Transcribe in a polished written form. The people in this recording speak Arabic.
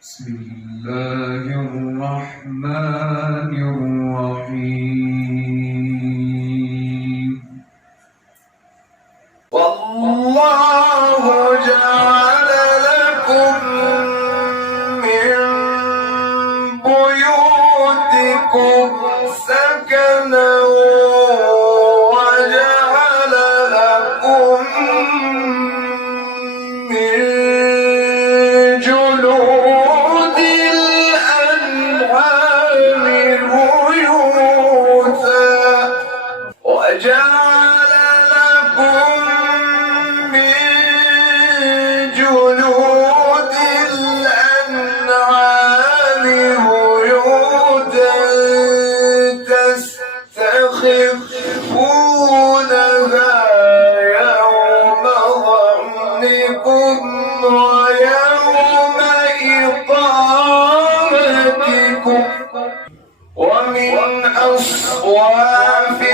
بسم الله الرحمن الرحيم. والله جعل لكم من بيوتكم سكنا وجعل لكم من جلود الأنعام بيوتا وجعل لكم من جلود الأنعام بيوتا تستخفونها يوم ظعنكم ويوم إقامتكم ومن أصوافها